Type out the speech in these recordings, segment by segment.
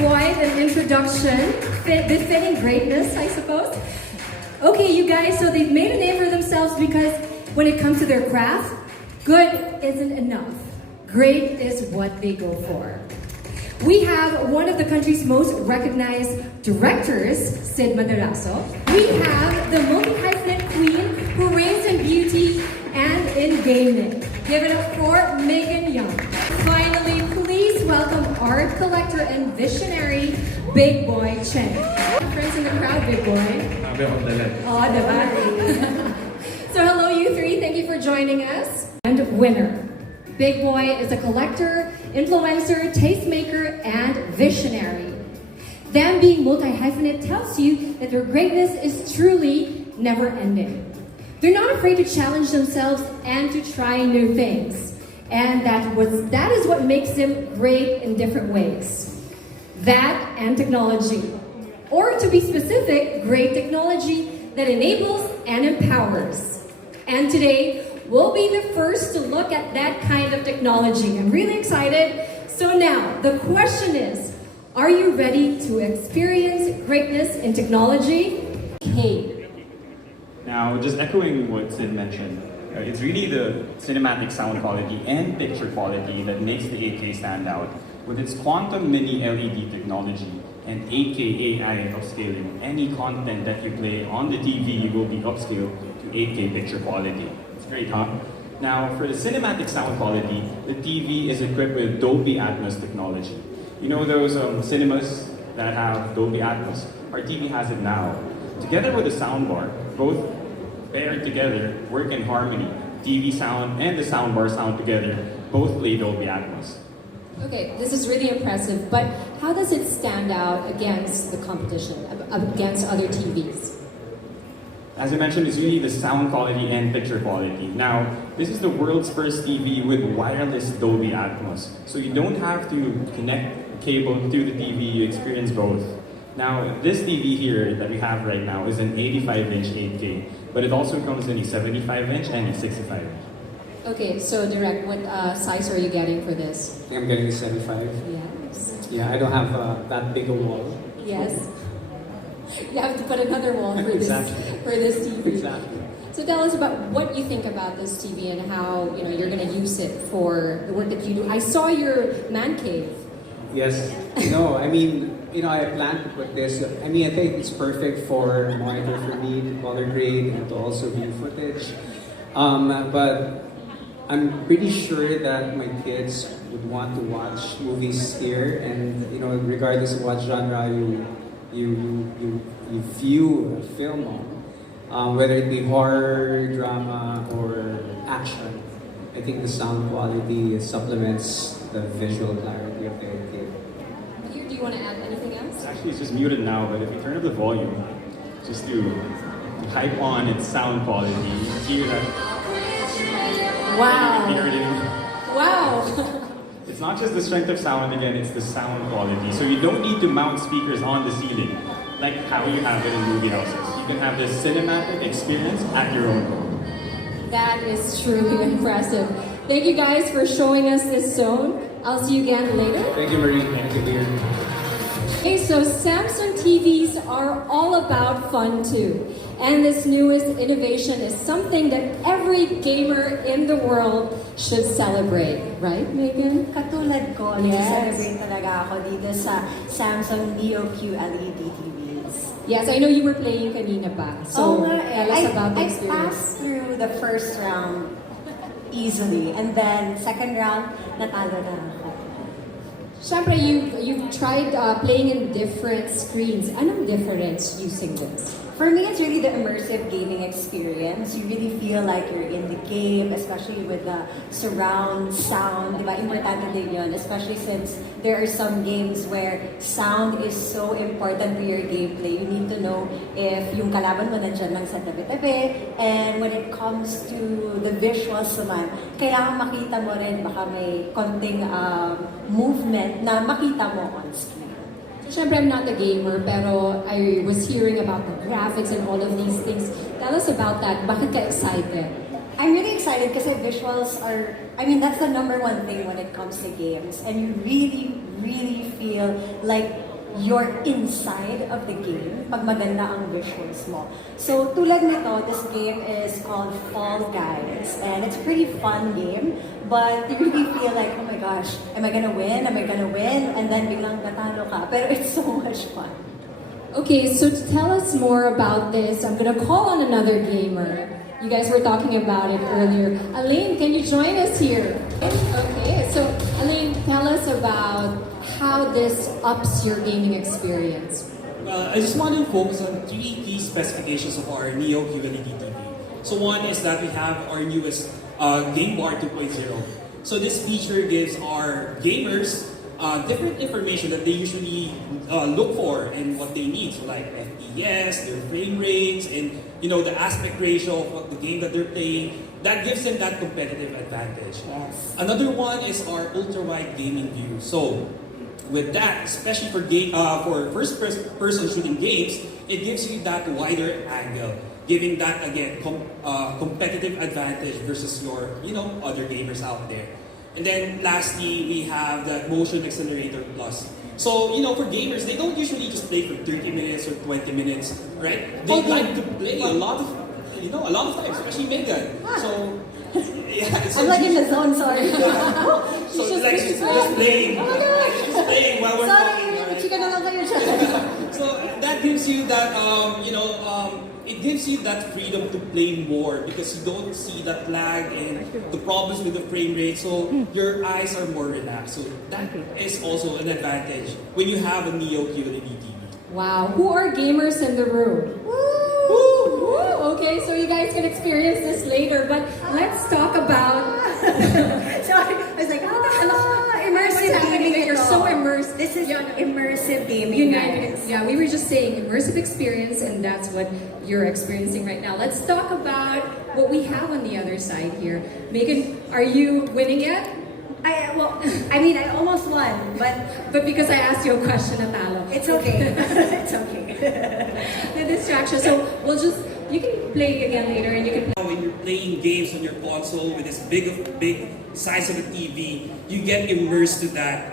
quite an introduction, befitting greatness, I suppose. Okay, you guys, so they've made a name for themselves because when it comes to their craft, good isn't enough. Great is what they go for. We have one of the country's most recognized directors, Sid Madaraso. We have the multi-hyphenate queen who reigns in beauty and in gaming. Give it up for Megan Young. Finally, please welcome art collector and visionary, Big Boy Chen. Friends in the crowd, Big Boy. Oh, diba? So hello, you three. Thank you for joining us. And winner. Big Boy is a collector, influencer, tastemaker, and visionary. Them being multi-hyphenate tells you that their greatness is truly never-ending. They're not afraid to challenge themselves and to try new things. And that is what makes them great in different ways. That and technology. Or to be specific, great technology that enables and empowers. And today, we'll be the first to look at that kind of technology. I'm really excited. So now, the question is, are you ready to experience greatness in technology? Hey. Now, just echoing what Sid mentioned, it's really the cinematic sound quality and picture quality that makes the 8K stand out. With its quantum mini LED technology and 8K AI upscaling, any content that you play on the TV will be upscaled to 8K picture quality. It's great, huh? Now, for the cinematic sound quality, the TV is equipped with Dolby Atmos technology. You know those cinemas that have Dolby Atmos? Our TV has it now. Together with the soundbar, both paired together work in harmony. TV sound and the soundbar sound together, both play Dolby Atmos. Okay, this is really impressive, but how does it stand out against the competition, against other TVs? As I mentioned, it's really the sound quality and picture quality. Now, this is the world's first TV with wireless Dolby Atmos. So you don't have to connect a cable to the TV, you experience both. Now, this TV here that we have right now is an 85-inch 8K, but it also comes in a 75-inch and a 65-inch. Okay, so Direct, what size are you getting for this? I think I'm getting a 75. Yes. Yeah, I don't have that big a wall. Yes. You have to put another wall for this TV. Exactly. So tell us about what you think about this TV and how you're going to use it for the work that you do. I saw your man cave. Yes. No, I mean, I plan to put this. I mean, I think it's perfect for a monitor for me to color grade and to also view footage. But I'm pretty sure that my kids would want to watch movies here, and regardless of what genre you view a film on, whether it be horror, drama, or action. I think the sound quality supplements the visual clarity of the game. Here, do you want to add anything else? Actually, it's just muted now, but if you turn up the volume, just to hype on its sound quality, you can hear that. Wow. Wow. It's not just the strength of sound, again, it's the sound quality. So you don't need to mount speakers on the ceiling, like how you have it in movie houses. You can have this cinematic experience at your own home. That is truly impressive. Thank you guys for showing us this zone. I'll see you again later. Thank you, Marie. Thank you, dear. Okay, so Samsung TVs are all about fun too. And this newest innovation is something that every gamer in the world should celebrate. Right, Megan? Katulad ko, nag-celebrate talaga ako dito sa Samsung neoqled TVs. Yes, I know you were playing kanina pa. So tell us about the experience. I passed through the first round easily, and then second round, natalo na ako. Siyempre, you've tried playing in different screens. Anong difference using this? For me, it's really the immersive gaming experience. You really feel like you're in the game, especially with the surround sound. Diba? Importante din yun, especially since there are some games where sound is so important to your gameplay. You need to know if yung kalaban mo nandyan lang sa tabi-tabi. And when it comes to the visuals naman, kailangan makita mo rin baka may konting movement na makita mo on screen. Siyempre, I'm not a gamer, pero I was hearing about the graphics and all of these things. Tell us about that. Bakit ka excited? I'm really excited because visuals are, that's the number one thing when it comes to games. And you really, really feel like you're inside of the game pag maganda ang visuals mo. So tulad nito, this game is called Fall Guys, and it's a pretty fun game, but you really feel like, oh my gosh, am I gonna win? Am I gonna win? And then biglang natalo ka. Pero it's so much fun. Okay, so to tell us more about this, I'm gonna call on another gamer. You guys were talking about it earlier. Elaine, can you join us here? Okay, so Elaine, tell us about how this ups your gaming experience. I just want to focus on 3 key specifications of our neoqled TV. So one is that we have our newest Game Bar 2.0. So this feature gives our gamers different information that they usually look for and what they need. So like FPS, their frame rates, and the aspect ratio of the game that they're playing. That gives them that competitive advantage. Yes. Another one is our ultra-wide gaming view. So with that, especially for first-person shooting games, it gives you that wider angle, giving that again competitive advantage versus your other gamers out there. And then lastly, we have the Motion Accelerator Plus. So, for gamers, they don't usually just play for 30 minutes or 20 minutes, right? They like to play a lot of times, especially Megan. So, yeah. So I'm like in the zone, sorry. so she's just playing. She's playing while we're talking. Sorry, chika na lang kayo siya. So that gives you that, it gives you that freedom to play more because you don't see that lag and the problems with the frame rate. So your eyes are more relaxed. So that is also an advantage when you have a neoqled TV. Wow, who are gamers in the room? Woo! Okay, so you guys can experience this later, but let's talk about... Sorry, I was like, immersive gaming. You're so immersed. This is immersive gaming, You guys. yeah, we were just saying immersive experience, and that's what you're experiencing right now. Let's talk about what we have on the other side here. Megan, are you winning yet? I almost won, But because I asked you a question, natalo. it's okay. It's okay. The distraction. So you can play again later, and you can. When you're playing games on your console with this big size of a TV, you get immersed to that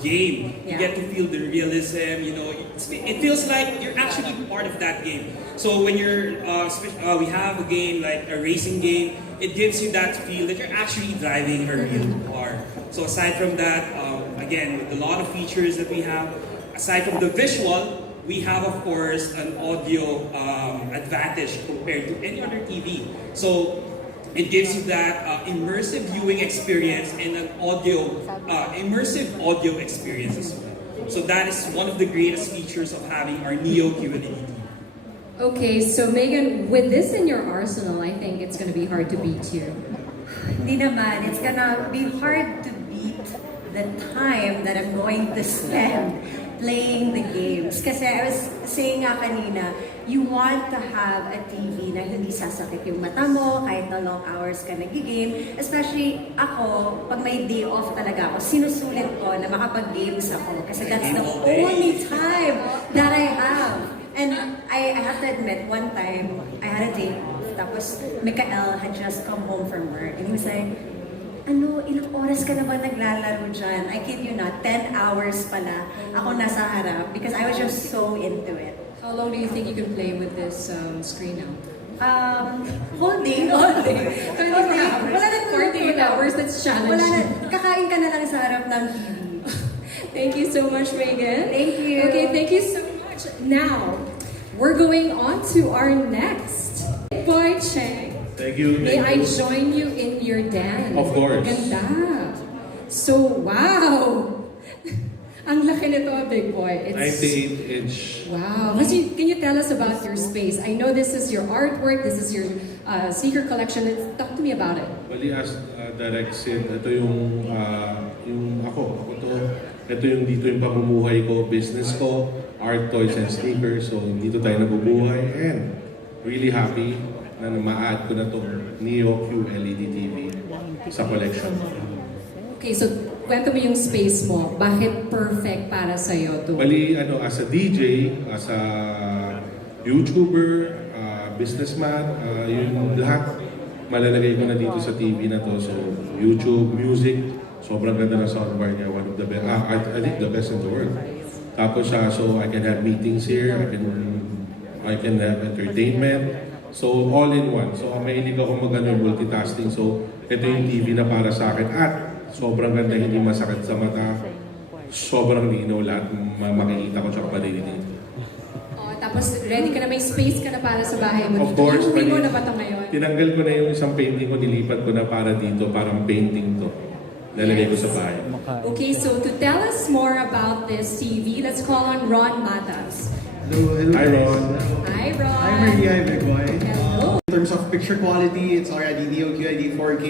game. You Yeah. get to feel the realism. It feels like you're actually part of that game. So when we have a game like a racing game, it gives you that feel that you're actually driving a real car. So aside from that, again, with a lot of features that we have, aside from the visual, we have, of course, an audio advantage compared to any other TV. So it gives you that immersive viewing experience and an immersive audio experience as well. So that is one of the greatest features of having our neoqled TV. Okay, so Megan, with this in your arsenal, I think it's going to be hard to beat you. Hindi naman. It's gonna be hard to beat the time that I'm going to spend playing the games. Kasi I was saying nga kanina, you want to have a TV na hindi sasakit yung mata mo kahit na long hours ka nag-game. Especially ako, pag may day off talaga ako, sinusulit ko na makapag-games ako. Kasi that's the only time that I have. And I have to admit, one time, I had a day off. Tapos, Mikael had just come home from work. And he was like, ilang oras ka na ba naglalaro dyan? I kid you not, 10 hours pala ako nasa harap because I was just so into it. How long do you think you can play with this screen now? Whole day. 24 hours. Wala na 48 hours, that's challenging. Wala na, kakain ka na lang sa harap ng TV. Thank you so much, Megan. Thank you. Okay, thank you so much. Now, we're going on to our next. Boy Cheng. Thank you. May I Thank you. join you in your dance? Of course. Ganda. So, wow! Ang laki nito, big boy. It's 98-inch. wow. Can you tell us about your space? I know this is your artwork, this is your secret collection. Talk to me about it. Bali, as Direct said, ito yung ako to. Ito yung dito yung pamumuhay ko, business ko, art, toys, and sneakers. So, dito tayo nabubuhay. And really happy na ma-add ko na itong neoqled TV sa collection. Okay, so kwento mo yung space mo. Bakit perfect para sa'yo to? Bali, as a DJ, as a YouTuber, businessman, yung lahat malalagay ko na dito sa TV na to. So, YouTube, music, sobrang ganda ng soundbar niya. One of the best, I think the best in the world. Tapos so I can have meetings here, I can have entertainment. So all in one. So mahilig ako multitasking. So ito yung TV na para sa akin at sobrang ganda, hindi masakit sa mata. Sobrang linaw lahat makikita ko tsaka maririnig. Oh, tapos ready ka na, may space ka na para sa bahay mo. Of course, Iuwi mo na ba ito ngayon? tinanggal ko na yung isang painting ko, nilipat ko na para dito, parang painting to. Lalagay ko sa bahay. Okay, so to tell us more about this TV, let's call on Ron Matas. Hello, hello. Hi, Ron. Hi, Ron. Hi, Marty. Hi, Big Boy. Hello. In terms of picture quality, it's already neoqled 4K.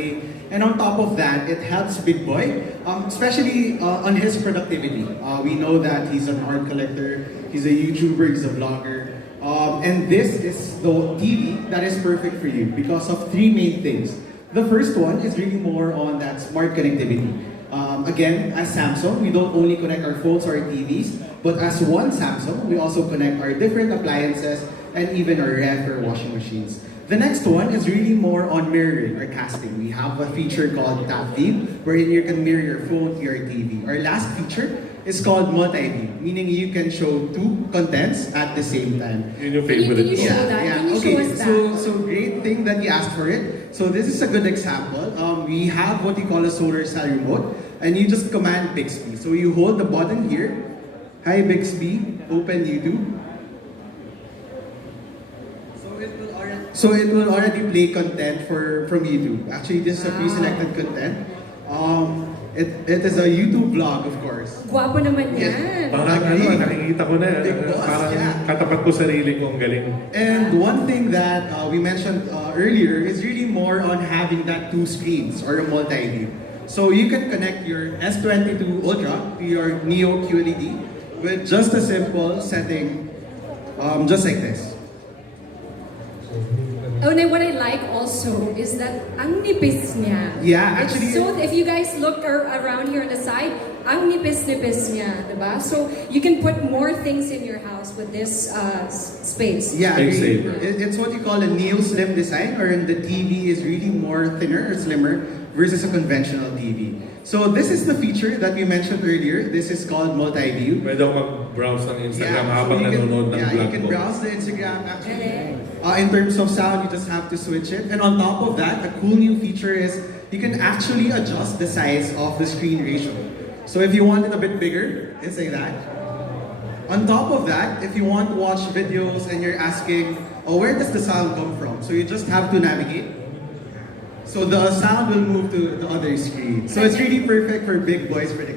And on top of that, it helps Big Boy, especially on his productivity. We know that he's an art collector, he's a YouTuber, he's a vlogger. And this is the TV that is perfect for you because of three main things. The first one is really more on that smart connectivity. Again, as Samsung, we don't only connect our phones or our TVs, but as one Samsung, we also connect our different appliances and even our ref or washing machines. The next one is really more on mirroring or casting. We have a feature called Tap Feed, wherein you can mirror your phone to your TV. Our last feature is called Multiview, meaning you can show two contents at the same time. Yun yung Can you favorite ko. show that? Can you show us that? So great thing that you asked for it. So this is a good example. We have what you call a solar cell remote, and you just command Bixby. So you hold the button here. Hi Bixby, open YouTube. So it will already play content from YouTube. Actually, this is a pre-selected content. It is a YouTube vlog, of course. Guwapo naman Yes. yan. Parang nakikita ko na, Big boss, parang yeah. katapat ko sarili ko, ang galing. And one thing that we mentioned earlier is really more on having that two screens or a multi-view. So you can connect your S22 Ultra to your Neo QLED with just a simple setting, just like this. Oh, and what I like also is that ang nipis niya. Yeah, actually- It's so, if you guys look around here on the side, ang nipis-nipis niya, diba? So you can put more things in your house with this space. Yeah, Space agree. saver. It's what you call a Neo Slim design, wherein the TV is really more thinner or slimmer versus a conventional TV. So this is the feature that we mentioned earlier. This is called multi-view. Pwede ako mag-browse ng Instagram so habang you can- nanonood ng yeah, vlog you can ko. browse the Instagram actually. Okay. In terms of sound, you just have to switch it. And on top of that, a cool new feature is you can actually adjust the size of the screen ratio. So if you want it a bit bigger, it's like that. On top of that, if you want to watch videos and you're asking, oh, where does the sound come from? So you just have to navigate. So the sound will move to the other screen. So it's really perfect for big boys for the